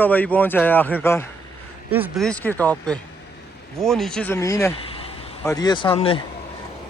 आपका भाई पहुंच आया आखिरकार इस ब्रिज के टॉप पे। वो नीचे ज़मीन है और ये सामने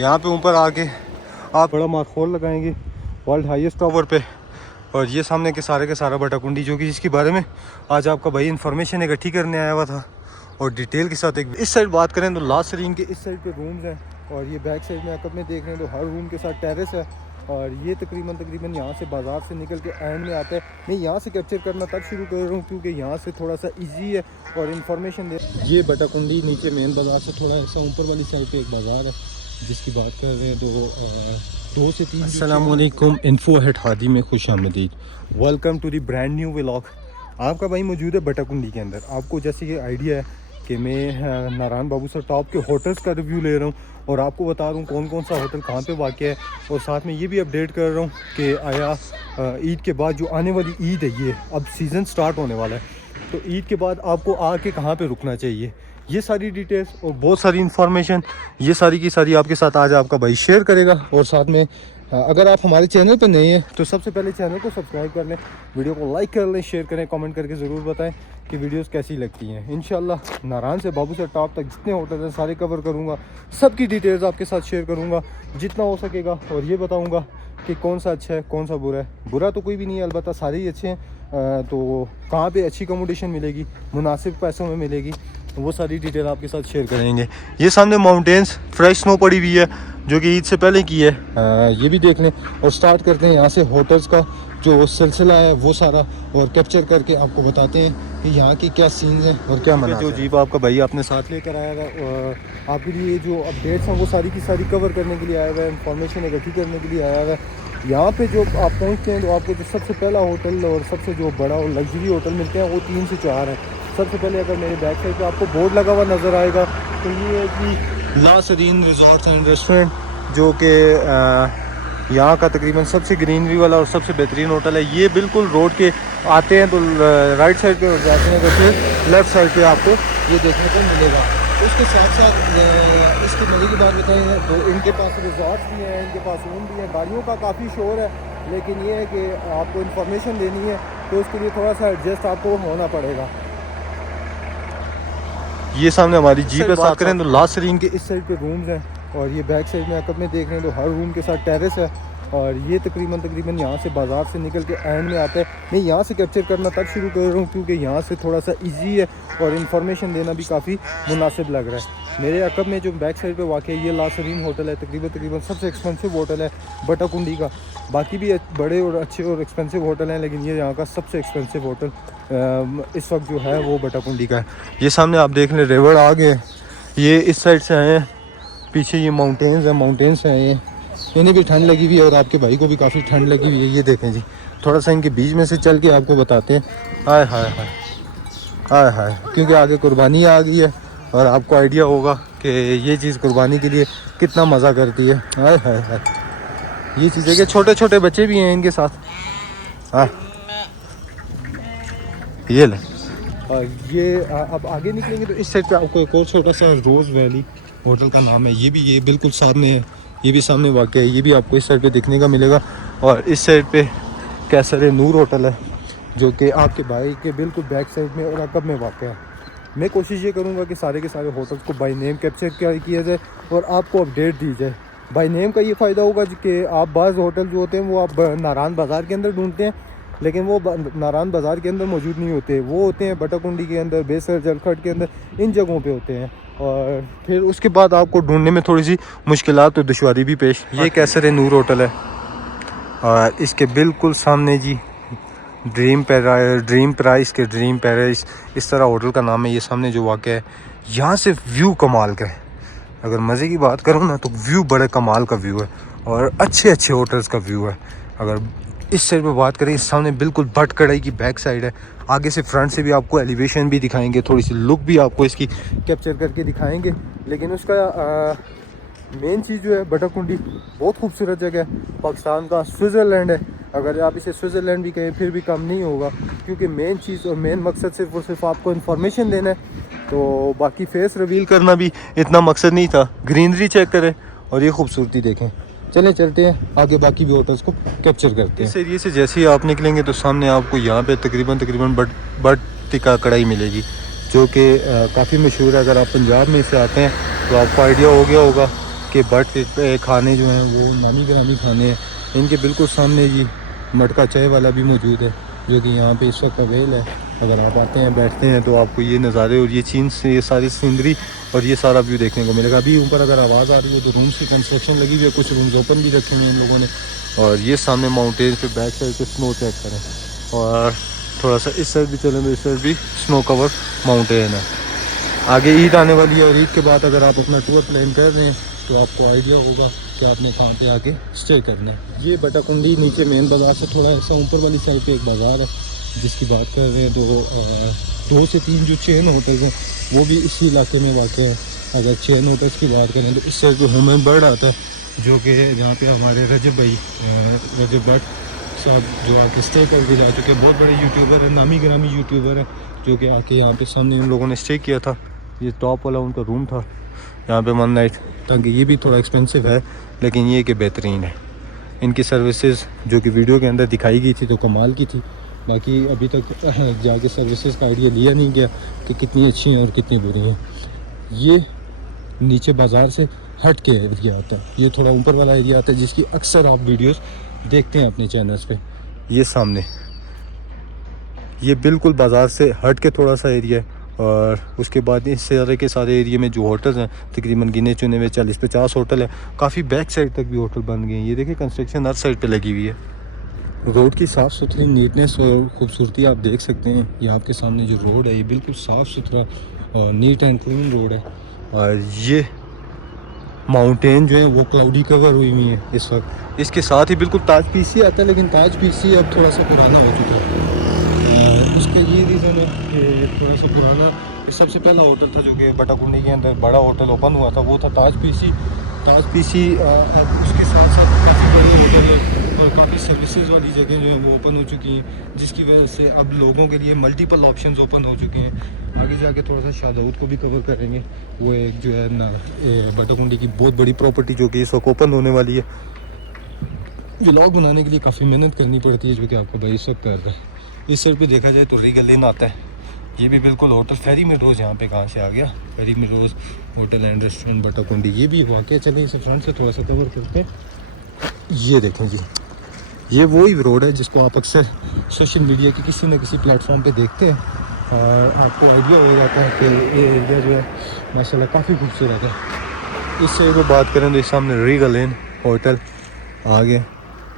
यहाँ पे ऊपर आके आप बड़ा माखोल लगाएंगे वर्ल्ड हाईएस्ट टावर पे। और ये सामने के सारा बटाकुंडी, जो कि जिसके बारे में आज आपका भाई इन्फॉर्मेशन इकट्ठी करने आया हुआ था और डिटेल के साथ। एक इस साइड बात करें तो लास्ट सीरीन के इस साइड पे रूम्स हैं और ये बैक साइड में अकब में देख रहे हैं तो हर रूम के साथ टेरेस है। और ये तकरीबन यहाँ से बाज़ार से निकल के एंड में आता है। मैं यहाँ से कैप्चर करना तब शुरू कर रहा हूँ क्योंकि यहाँ से थोड़ा सा इजी है और इन्फॉर्मेशन दे। ये बटाकुंडी नीचे मेन बाज़ार से थोड़ा ऐसा ऊपर वाली साइड पे एक बाज़ार है जिसकी बात कर रहे हैं तो 2 से 3। अस्सलामुअलैकुम, इन्फो हेड हादी में खुश आमदीद। Welcome to the brand new vlog. आपका भाई मौजूद है बटाकुंडी के अंदर। आपको जैसे ये आइडिया है कि मैं नारायण बाबू सर टॉप के होटल्स का रिव्यू ले रहा हूँ और आपको बता रहा हूँ कौन कौन सा होटल कहाँ पे वाक़ है। और साथ में ये भी अपडेट कर रहा हूँ कि आया ईद के बाद जो आने वाली ईद है, ये अब सीज़न स्टार्ट होने वाला है, तो ईद के बाद आपको आके कहाँ पे रुकना चाहिए, ये सारी डिटेल्स और बहुत सारी इन्फॉर्मेशन ये सारी की सारी आपके साथ आज आपका भाई शेयर करेगा। और साथ में अगर आप हमारे चैनल पर नए हैं तो सबसे पहले चैनल को सब्सक्राइब कर लें, वीडियो को लाइक कर लें, शेयर करें, कमेंट करके ज़रूर बताएं कि वीडियोस कैसी लगती हैं। इंशाल्लाह नारायण से बाबू सर टॉप तक जितने होटल हैं सारे कवर करूँगा, सबकी डिटेल्स आपके साथ शेयर करूँगा जितना हो सकेगा। और ये बताऊँगा कि कौन सा अच्छा है कौन सा बुरा है। बुरा तो कोई भी नहीं है, अलबत्ता सारे ही अच्छे हैं। तो कहाँ पे अच्छी अकोमोडेशन मिलेगी, मुनासिब पैसों में मिलेगी, वो सारी डिटेल आपके साथ शेयर करेंगे। ये सामने माउंटेन्स फ्रेश स्नो पड़ी हुई है जो कि ईद से पहले की है, ये भी देख लें। और स्टार्ट करते हैं यहाँ से होटल्स का जो सिलसिला है वो सारा, और कैप्चर करके आपको बताते हैं कि यहाँ की क्या सीन्स हैं और क्या मना। जो जीप आपका भाई आपने साथ लेकर आया है आपके लिए जो अपडेट्स हैं वो सारी की सारी कवर करने के लिए आया हुआ है, इन्फॉर्मेशन इकट्ठी करने के लिए आया हुआ है। यहाँ पे जो आप पहुँचते हैं तो आपको जो सबसे पहला होटल और सबसे जो बड़ा और लग्जरी होटल मिलते हैं वो 3 से 4 है। सबसे पहले अगर मेरे बैक साइड पे आपको बोर्ड लगा हुआ नज़र आएगा तो ये है कि ला सरीन रिजॉर्ट्स एंड रेस्टोरेंट, जो कि यहाँ का तकरीबन सबसे ग्रीनरी वाला और सबसे बेहतरीन होटल है। ये बिल्कुल रोड के आते हैं तो राइट साइड पे जाते हैं तो फिर लेफ़्ट साइड पे आपको ये देखने को मिलेगा। उसके साथ साथ इसके मज़े की बात बताएं तो इनके पास रिजॉर्ट भी हैं, इनके पास रूम भी हैं। गाड़ियों का काफ़ी शोर है, लेकिन ये है कि आपको इन्फॉर्मेशन देनी है तो उसके लिए थोड़ा सा एडजस्ट आपको होना पड़ेगा। ये सामने हमारी जीप है। बात करें तो लास्ट सीरीन के इस साइड पे रूम्स हैं और ये बैक साइड में अकब में देख रहे हैं तो हर रूम के साथ टेरेस है। और ये तकरीबन यहाँ से बाज़ार से निकल के एंड में आता है। मैं यहाँ से कैप्चर करना तब शुरू कर रहा हूँ क्योंकि यहाँ से थोड़ा सा इजी है और इन्फॉर्मेशन देना भी काफ़ी मुनासिब लग रहा है। मेरे अकब में जो बैक साइड पे वाक़ है ये ला सरीन होटल है, तकरीबन सबसे एक्सपेंसिव होटल है बटाकुंडी का। बाकी भी बड़े और अच्छे और एक्सपेंसिव होटल हैं, लेकिन ये यहाँ का सबसे एक्सपेंसिव होटल इस वक्त जो है वो बटाकुंडी का है। ये सामने आप देख लें रेवड़ आ गए, ये इस साइड से आए हैं, पीछे ये माउंटेन्स हैं, ये इन्हें भी ठंड लगी हुई है और आपके भाई को भी काफ़ी ठंड लगी हुई है। ये देखें जी, थोड़ा सा इनके बीच में से चल के आपको बताते हैं। हाय हाय हाय हाय हाय, क्योंकि आगे कुर्बानी आ गई है और आपको आइडिया होगा कि ये चीज़ कुर्बानी के लिए कितना मज़ा करती है। हाय हाय हाय, ये चीज़ है कि छोटे छोटे बच्चे भी हैं इनके साथ। हाँ ये ले, ये अब आगे निकलेंगे तो इस साइड पे आपको एक और छोटा सा रोज़ वैली होटल का नाम है, ये बिल्कुल सामने है, ये भी सामने वाक़ है, ये भी आपको इस साइड पे देखने का मिलेगा। और इस साइड पे कैसर नूर होटल है जो कि आपके भाई के बिल्कुल बैक साइड में और अकब में वाक़ है। मैं कोशिश ये करूँगा कि सारे के सारे होटल्स को बाय नेम कैप्चर किया जाए और आपको अपडेट दी जाए। बाय नेम का ये फ़ायदा होगा कि आप बाज़ होटल जो होते हैं वो आप नारायण बाज़ार के अंदर ढूंढते हैं, लेकिन वो नारायण बाज़ार के अंदर मौजूद नहीं होते, वो होते हैं बटाकुंडी के अंदर, बेसर, जलखट के अंदर, इन जगहों पे होते हैं। और फिर उसके बाद आपको ढूंढने में थोड़ी सी मुश्किलात और दुश्वारी भी पेश। ये कैसर नूर होटल है और इसके बिल्कुल सामने जी ड्रीम पैराडाइज इस तरह होटल का नाम है। ये सामने जो वाक़ है, यहाँ से व्यू कमाल का है। अगर मज़े की बात करूँ ना तो व्यू बड़े कमाल का व्यू है और अच्छे होटल्स का व्यू है। अगर इस साइड पे बात करें, इस सामने बिल्कुल भट कढ़ाई की बैक साइड है। आगे से फ्रंट से भी आपको एलिवेशन भी दिखाएंगे, थोड़ी सी लुक भी आपको इसकी कैप्चर करके दिखाएंगे। लेकिन उसका मेन चीज़ जो है बटाकुंडी बहुत खूबसूरत जगह है, पाकिस्तान का स्विट्ज़रलैंड है। अगर आप इसे स्विट्ज़रलैंड भी कहें फिर भी कम नहीं होगा, क्योंकि मेन चीज़ और मेन मकसद सिर्फ और सिर्फ आपको इन्फॉर्मेशन देना है। तो बाकी फेस रिवील करना भी इतना मकसद नहीं था। ग्रीनरी चेक करें और ये खूबसूरती देखें। चलें चलते हैं आगे, बाकी भी होटल्स को कैप्चर करते हैं। इस एरिए से जैसे ही आप निकलेंगे तो सामने आपको यहाँ पे तकरीबन टिक्का कढ़ाई मिलेगी, जो कि काफ़ी मशहूर है। अगर आप पंजाब में से आते हैं तो आपको आइडिया हो गया होगा कि भट खाने जो हैं वो नामी गिरामी खाने हैं। इनके बिल्कुल सामने जी मटका चाय वाला भी मौजूद है, जो कि यहाँ पे इस वक्त अवेल है। अगर आप आते हैं बैठते हैं तो आपको ये नज़ारे और ये चीन से ये सारी सीनरी और ये सारा व्यू देखने को मिलेगा। अभी ऊपर अगर आवाज़ आ रही है तो रूम्स की कंस्ट्रक्शन लगी हुई है, कुछ रूम्स ओपन भी रखे हुए हैं इन लोगों ने। और ये सामने माउंटेन पे बैक साइड पे स्नो चेक करें, और थोड़ा सा इस साइड भी चलें तो इस साइड भी स्नो कवर माउंटेन है। आगे ईद आने वाली है और ईद के बाद अगर आप अपना टूर प्लान कर रहे हैं तो आपको आइडिया होगा कि आपने कहाँ पे आके स्टे करना है। ये बटाकुंडी नीचे मेन बाज़ार से थोड़ा ऐसा ऊपर वाली साइड पे एक बाज़ार है जिसकी बात कर रहे हैं। तो 2 से 3 जो चेन होटल्स हैं वो भी इसी इलाके में वाक़ हैं। अगर चेन होटल्स की बात करें तो इस साइड पे ह्यूमन बर्ड आता है, जो कि जहाँ पे हमारे रजब भट्ट साहब जो आके स्टे करके जा चुके हैं। बहुत बड़े यूट्यूबर है, नामी गिरामी यूट्यूबर है, जो कि आके यहाँ पे सामने उन लोगों ने स्टे किया था। ये टॉप वाला उनका रूम था यहाँ पे 1 नाइट। ताकि ये भी थोड़ा एक्सपेंसिव है लेकिन ये कि बेहतरीन है। इनकी सर्विसेज जो कि वीडियो के अंदर दिखाई गई थी तो कमाल की थी। बाकी अभी तक जाके सर्विसेज का आइडिया लिया नहीं गया कि कितनी अच्छी हैं और कितनी बुरी हैं। ये नीचे बाज़ार से हट के एरिया आता है, ये थोड़ा ऊपर वाला एरिया आता है जिसकी अक्सर आप वीडियोस देखते हैं अपने चैनल्स पे। ये सामने ये बिल्कुल बाज़ार से हट के थोड़ा सा एरिया है। और उसके बाद इस सारे के सारे एरिया में जो होटल्स हैं तकरीबन गिने चुने हुए 40-50 होटल हैं। काफ़ी बैक साइड तक भी होटल बन गए हैं। ये देखिए कंस्ट्रक्शन हर साइड पे लगी हुई है। रोड की साफ़ सुथरी नीटनेस और खूबसूरती आप देख सकते हैं। ये आपके सामने जो रोड है ये बिल्कुल साफ़ सुथरा और नीट एंड क्लीन रोड है। और ये माउंटेन जो है वो क्लाउडी कवर हुई हुई है इस वक्त। इसके साथ ही बिल्कुल ताज पीसी आता है, लेकिन ताज पीसी अब थोड़ा सा पुराना हो चुका है। उसका ये रीज़न है कि थोड़ा सा पुराना, सबसे पहला होटल था जो कि बटाकुंडी के अंदर बड़ा होटल ओपन हुआ था वो था ताज पीसी। अब उसके साथ साथ काफ़ी बड़े होटल और काफ़ी सर्विसेज वाली जगह जो है वो ओपन हो चुकी हैं, जिसकी वजह से अब लोगों के लिए मल्टीपल ऑप्शंस ओपन हो चुके हैं। आगे जाके थोड़ा सा शाहदौद को भी कवर करेंगे। वो एक जो है ना बटाकुंडी की बहुत बड़ी प्रॉपर्टी जो कि इस वक्त ओपन होने वाली है। व्लॉग बनाने के लिए काफ़ी मेहनत करनी पड़ती है, जो कि आपका भाई इस वक्त कर रहा है। इस साइड पे देखा जाए तो रीगल इन आता है। ये भी बिल्कुल होटल फेरी में रोज़, यहाँ पे कहाँ से आ गया फेरी में रोज़ होटल एंड रेस्टोरेंट बटाकुंडी। ये भी वाकई चले इसे फ्रंट से थोड़ा सा कवर करते हैं। ये देखें जी, ये वही रोड है जिसको आप अक्सर सोशल मीडिया के किसी न किसी प्लेटफॉर्म पे देखते हैं और आपको आइडिया हो जाता है कि ये एरिया जो है माशाल्लाह काफ़ी खूबसूरत है। इस साइड पर बात करें तो इस सामने रीगल इन होटल आ गया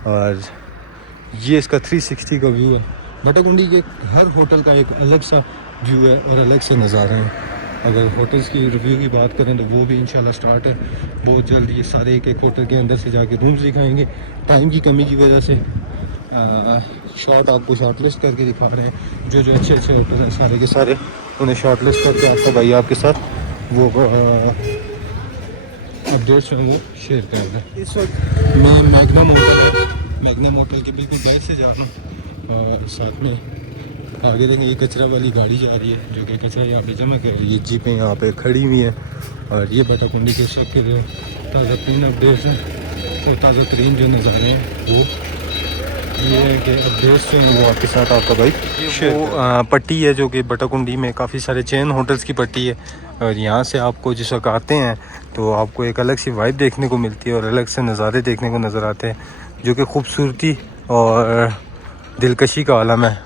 और ये इसका 360 का व्यू है। बटाकुंडी के हर होटल का एक अलग सा व्यू है और अलग से नज़ारा है। अगर होटल्स की रिव्यू की बात करें तो वो भी इंशाल्लाह स्टार्ट है बहुत जल्द। ये सारे एक एक होटल के अंदर से जाके रूम्स दिखाएंगे। टाइम की कमी की वजह से शॉर्ट आपको शॉर्ट लिस्ट करके दिखा रहे हैं। जो जो अच्छे अच्छे होटल हैं सारे के सारे उन्हें शॉर्ट लिस्ट करके आपका भाई आपके साथ वो अपडेट्स हैं वो शेयर कर रहे हैं। इस वक्त मैं मैग्नम होटल के बिल्कुल बाहर से जा रहा हूँ और साथ में आगे देखें ये कचरा वाली गाड़ी जा रही है जो कि कचरा यहाँ पे जमा कर रही है। जीपें यहाँ पे खड़ी हुई हैं और ये बटाकुंडी के शक के जो ताज़ा तरीन अपडेट्स हैं तो ताज़ा तरीन जो नज़ारे हैं वो ये है कि अपडेट्स जो हैं वो आपके साथ आपका भाई वो पट्टी है जो कि बटाकुंडी में काफ़ी सारे चेन होटल्स की पट्टी है। और यहाँ से आपको जिस वक्त आते हैं तो आपको एक अलग सी वाइब देखने को मिलती है और अलग से नज़ारे देखने को नज़र आते हैं जो कि खूबसूरती और दिलकशी का आलम है।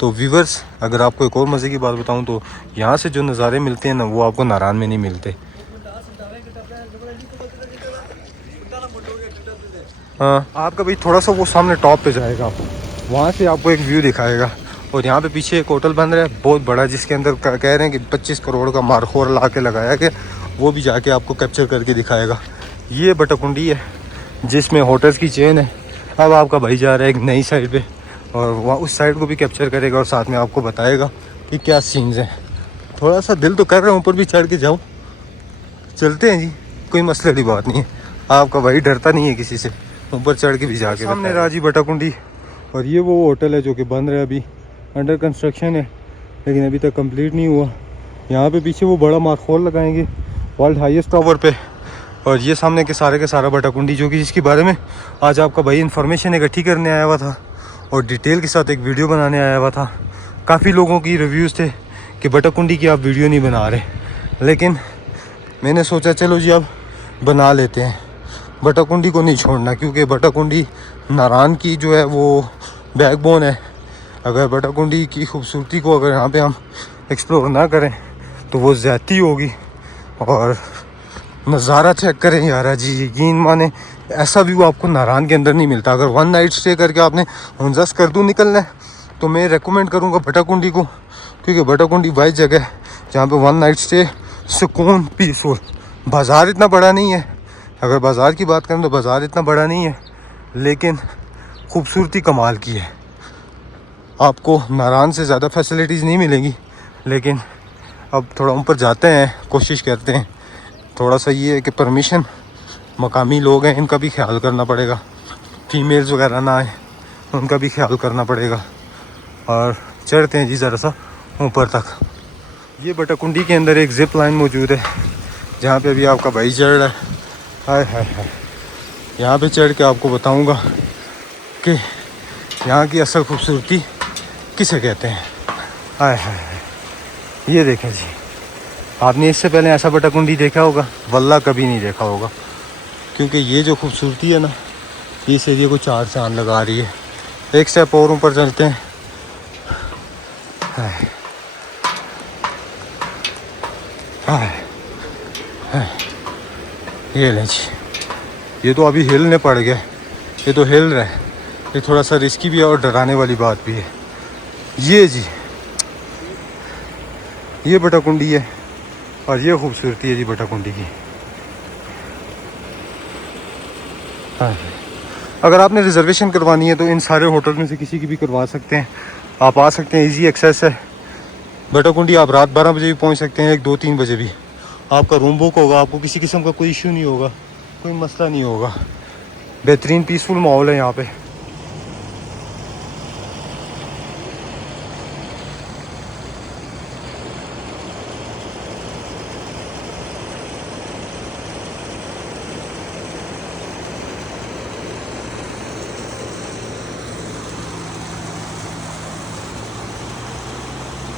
तो व्यूवर्स, अगर आपको एक और मज़े की बात बताऊं तो यहाँ से जो नज़ारे मिलते हैं ना वो आपको नारायण में नहीं मिलते। हाँ, आपका भाई थोड़ा सा वो सामने टॉप पे जाएगा, आप वहाँ से आपको एक व्यू दिखाएगा। और यहाँ पे पीछे एक होटल बन रहा है बहुत बड़ा जिसके अंदर कह रहे हैं कि 25 करोड़ का मारखोर ला के लगाया गया, वो भी जाके आपको कैप्चर करके दिखाएगा। ये बटाकुंडी है जिसमें होटल्स की चेन है। अब आपका भाई जा रहा है एक नई साइड पे और वहाँ उस साइड को भी कैप्चर करेगा और साथ में आपको बताएगा कि क्या सीन्स हैं। थोड़ा सा दिल तो कर रहा है ऊपर भी चढ़ के जाऊँ, चलते हैं जी, कोई मसले वाली बात नहीं है। आपका भाई डरता नहीं है किसी से, ऊपर चढ़ के भी जाके सामने राजी बटाकुंडी। और ये वो होटल है जो कि बन रहा है, अभी अंडर कंस्ट्रक्शन है लेकिन अभी तक कंप्लीट नहीं हुआ। यहाँ पे पीछे वो बड़ा मारखोल लगाएंगे वर्ल्ड हाईएस्ट टावर पे। और ये सामने के सारा बटाकुंडी जो कि जिसके बारे में आज आपका भाई इन्फॉर्मेशन इकट्ठी करने आया हुआ था और डिटेल के साथ एक वीडियो बनाने आया हुआ था। काफ़ी लोगों की रिव्यूज़ थे कि बटाकुंडी की आप वीडियो नहीं बना रहे, लेकिन मैंने सोचा चलो जी अब बना लेते हैं। बटाकुंडी को नहीं छोड़ना, क्योंकि बटाकुंडी नारान की जो है वो बैकबोन है। अगर बटाकुंडी की खूबसूरती को अगर यहाँ पे हम एक्सप्लोर ना करें तो वो ज़्यादती होगी। और नज़ारा चेक करें यार जी, यकीन माने ऐसा व्यू आपको नारान के अंदर नहीं मिलता। अगर 1 नाइट स्टे करके आपने हुंजा स्कर्दू निकलना है तो मैं रेकमेंड करूँगा बटाकुंडी को, क्योंकि बटाकुंडी वही जगह है जहाँ पे 1 नाइट स्टे, सुकून, पीसफुल। बाज़ार इतना बड़ा नहीं है, अगर बाज़ार की बात करें तो बाज़ार इतना बड़ा नहीं है, लेकिन खूबसूरती कमाल की है। आपको नारान से ज़्यादा फैसिलिटीज़ नहीं मिलेंगी, लेकिन अब थोड़ा ऊपर जाते हैं, कोशिश करते हैं। थोड़ा सा ये है कि परमिशन, मकामी लोग हैं, इनका भी ख्याल करना पड़ेगा, फीमेल्स वगैरह ना आए उनका भी ख्याल करना पड़ेगा। और चढ़ते हैं जी ज़रा सा ऊपर तक। ये बटाकुंडी के अंदर एक ज़िप लाइन मौजूद है जहाँ पे अभी आपका भाई चढ़ रहा है। हाय हाय हाय, यहाँ पे चढ़ के आपको बताऊँगा कि यहाँ की असल खूबसूरती किसे कहते हैं। हाय हाय हाय, ये देखें जी, आपने इससे पहले ऐसा बटाकुंडी देखा होगा? वल्ला कभी नहीं देखा होगा, क्योंकि ये जो खूबसूरती है ना, इस एरिया को 4 चांद लगा रही है। एक स्टेप और ऊपर चलते हैं। हाय हाय हाय, ये लें जी, ये तो अभी हिलने पड़ गया, ये तो हिल रहा है। ये थोड़ा सा रिस्की भी है और डराने वाली बात भी है। ये जी, ये बटाकुंडी है और ये खूबसूरती है जी बटाकुंडी की। हाँ, अगर आपने रिजर्वेशन करवानी है तो इन सारे होटल में से किसी की भी करवा सकते हैं। आप आ सकते हैं, इजी एक्सेस है। बटाकुंडी आप रात 12 बजे भी पहुंच सकते हैं, 1, 2, 3 बजे भी आपका रूम बुक होगा। आपको किसी किस्म का कोई इशू नहीं होगा, कोई मसला नहीं होगा। बेहतरीन पीसफुल माहौल है यहाँ पे।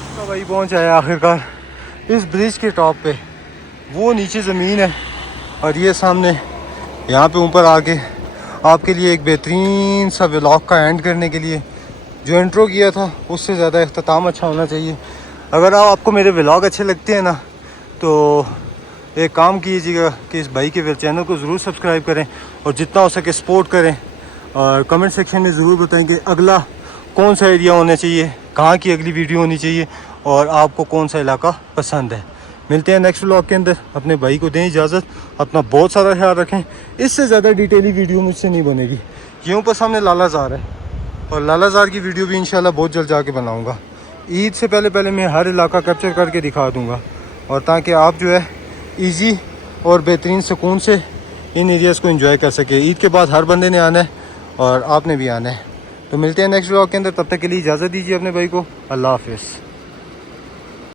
तो भाई पहुँच आया आखिरकार इस ब्रिज के टॉप पे। वो नीचे ज़मीन है और ये सामने यहाँ पे ऊपर आके आपके लिए एक बेहतरीन सा व्लॉग का एंड करने के लिए जो इंट्रो किया था उससे ज़्यादा अख्ताम अच्छा होना चाहिए। अगर आपको मेरे व्लॉग अच्छे लगते हैं ना तो एक काम कीजिएगा कि इस भाई के चैनल को ज़रूर सब्सक्राइब करें और जितना हो सके सपोर्ट करें। और कमेंट सेक्शन में ज़रूर बताएं कि अगला कौन सा एरिया होना चाहिए, कहाँ की अगली वीडियो होनी चाहिए और आपको कौन सा इलाका पसंद है। मिलते हैं नेक्स्ट व्लॉग के अंदर। अपने भाई को दें इजाज़त, अपना बहुत सारा ख्याल रखें। इससे ज़्यादा डिटेली वीडियो मुझसे नहीं बनेगी। ये ऊपर सामने लालाजार है और लालाजार की वीडियो भी इंशाल्लाह बहुत जल्द जाके बनाऊँगा। ईद से पहले मैं हर इलाका कैप्चर करके दिखा दूँगा, और ताकि आप जो है ईजी और बेहतरीन सुकून से इन एरियाज़ को एंजॉय कर सके। ईद के बाद हर बंदे ने आना है और आपने भी आना है। तो मिलते हैं नेक्स्ट व्लॉग के अंदर, तब तक के लिए इजाज़त दीजिए अपने भाई को। अल्लाह हाफ़िज़।